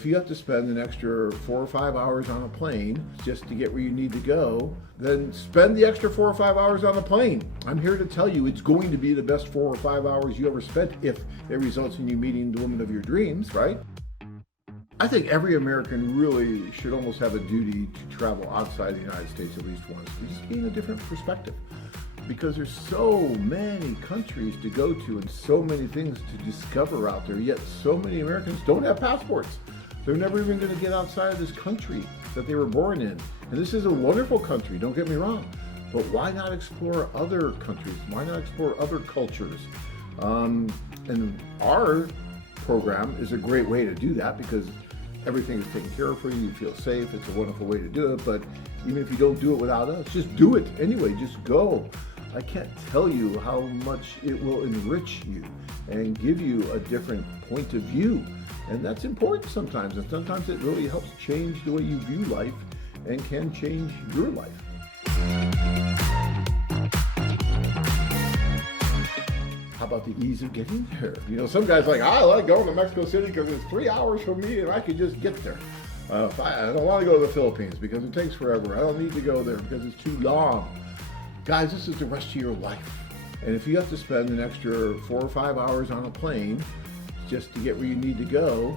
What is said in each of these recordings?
if you have to spend an extra 4 or 5 hours on a plane just to get where you need to go, then spend the extra 4 or 5 hours on a plane. I'm here to tell you it's going to be the best 4 or 5 hours you ever spent if it results in you meeting the woman of your dreams, right? I think every American really should almost have a duty to travel outside the United States at least once, to just gain a different perspective. Because there's so many countries to go to and so many things to discover out there, yet so many Americans don't have passports. They're never even going to get outside of this country that they were born in. And this is a wonderful country, don't get me wrong. But why not explore other countries? Why not explore other cultures? And our program is a great way to do that because everything is taken care of for you. You feel safe. It's a wonderful way to do it. But even if you don't do it without us, just do it anyway. Just go. I can't tell you how much it will enrich you and give you a different point of view. And that's important sometimes. And sometimes it really helps change the way you view life and can change your life. How about the ease of getting there? You know, some guys are like, I like going to Mexico City because it's 3 hours from me and I can just get there. I don't want to go to the Philippines because it takes forever. I don't need to go there because it's too long. Guys, this is the rest of your life. And if you have to spend an extra 4 or 5 hours on a plane just to get where you need to go,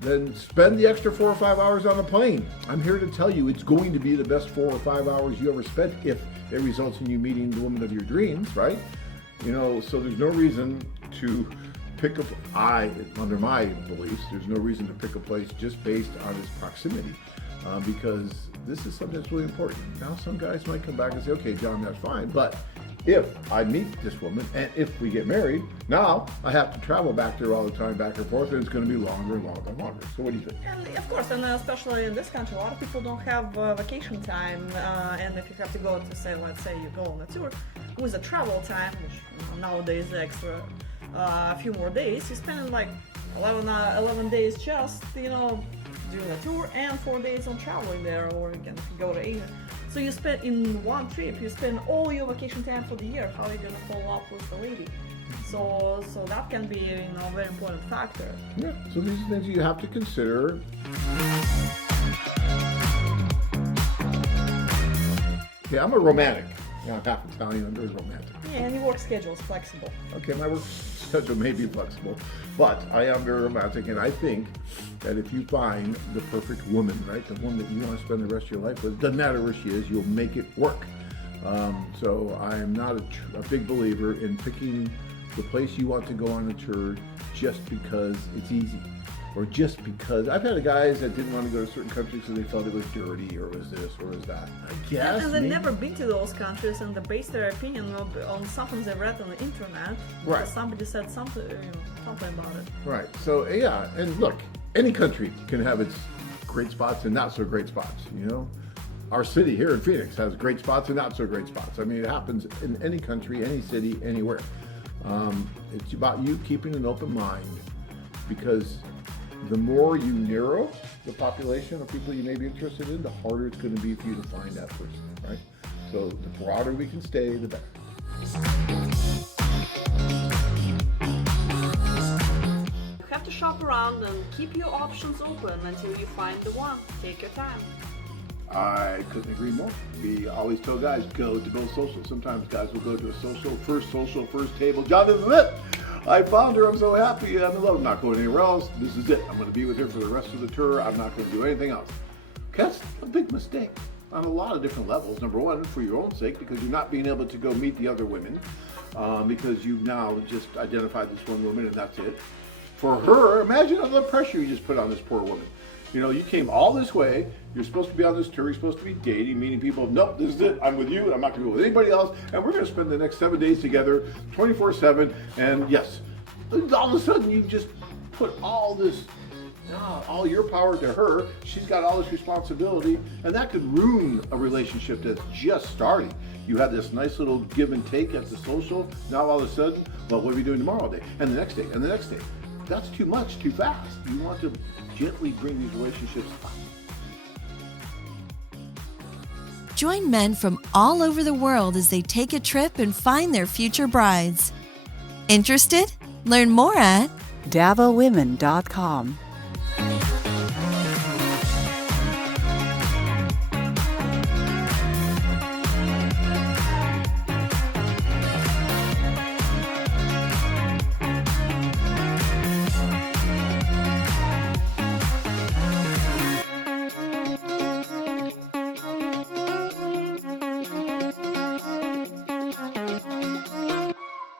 then spend the extra 4 or 5 hours on a plane. I'm here to tell you it's going to be the best 4 or 5 hours you ever spent if it results in you meeting the woman of your dreams, right? You know, so there's no reason to pick up, under my beliefs, there's no reason to pick a place just based on its proximity because this is something that's really important. Now, some guys might come back and say, okay, John, that's fine, but if I meet this woman and if we get married, now I have to travel back there all the time, back and forth, and it's going to be longer and longer and longer. So what do you think? And of course, and especially in this country, a lot of people don't have vacation time, and if you have to go to say, let's say you go on a tour with a travel time, which nowadays is extra, a few more days, you spend like 11 days just, doing a tour and 4 days on traveling there, or again, if you go to Asia. So you spend in one trip, you spend all your vacation time for the year. How are you gonna follow up with the lady? So that can be, a very important factor. Yeah. So these are things you have to consider. Yeah, I'm a romantic. I'm half Italian. I'm very romantic. Yeah, and your work schedule is flexible. Okay, my work schedule may be flexible, but I am very romantic, and I think that if you find the perfect woman, right, the one that you want to spend the rest of your life with, doesn't matter where she is, you'll make it work. So I am not a big believer in picking the place you want to go on a tour just because it's easy. Or just because I've had guys that didn't want to go to certain countries because they felt it was dirty or was this or was that. I guess. And they've never been to those countries and they base their opinion on something they read on the internet. Right. Somebody said something about it. Right. So yeah, and look, any country can have its great spots and not so great spots. Our city here in Phoenix has great spots and not so great spots. I mean, it happens in any country, any city, anywhere. It's about you keeping an open mind because the more you narrow the population of people you may be interested in, the harder it's going to be for you to find that person, right? So the broader we can stay, the better. You have to shop around and keep your options open until you find the one. Take your time. I couldn't agree more. We always tell guys, go social. Sometimes guys will go to a social, first table. John, this is it. I found her. I'm so happy. I'm in love. I'm not going anywhere else. This is it. I'm going to be with her for the rest of the tour. I'm not going to do anything else. That's a big mistake on a lot of different levels. Number one, for your own sake, because you're not being able to go meet the other women because you've now just identified this one woman and that's it. For her, imagine all the pressure you just put on this poor woman. You came all this way. You're supposed to be on this tour. You're supposed to be dating, meeting people. Nope, this is it. I'm with you. I'm not going to go with anybody else. And we're going to spend the next 7 days together, 24/7. And yes, all of a sudden you just put all this, all your power to her. She's got all this responsibility, and that could ruin a relationship that's just starting. You had this nice little give and take at the social. Now all of a sudden, well, what are we doing tomorrow day? And the next day, and the next day. That's too much, too fast. You want to gently bring these relationships up. Join men from all over the world as they take a trip and find their future brides. Interested? Learn more at DavoWomen.com.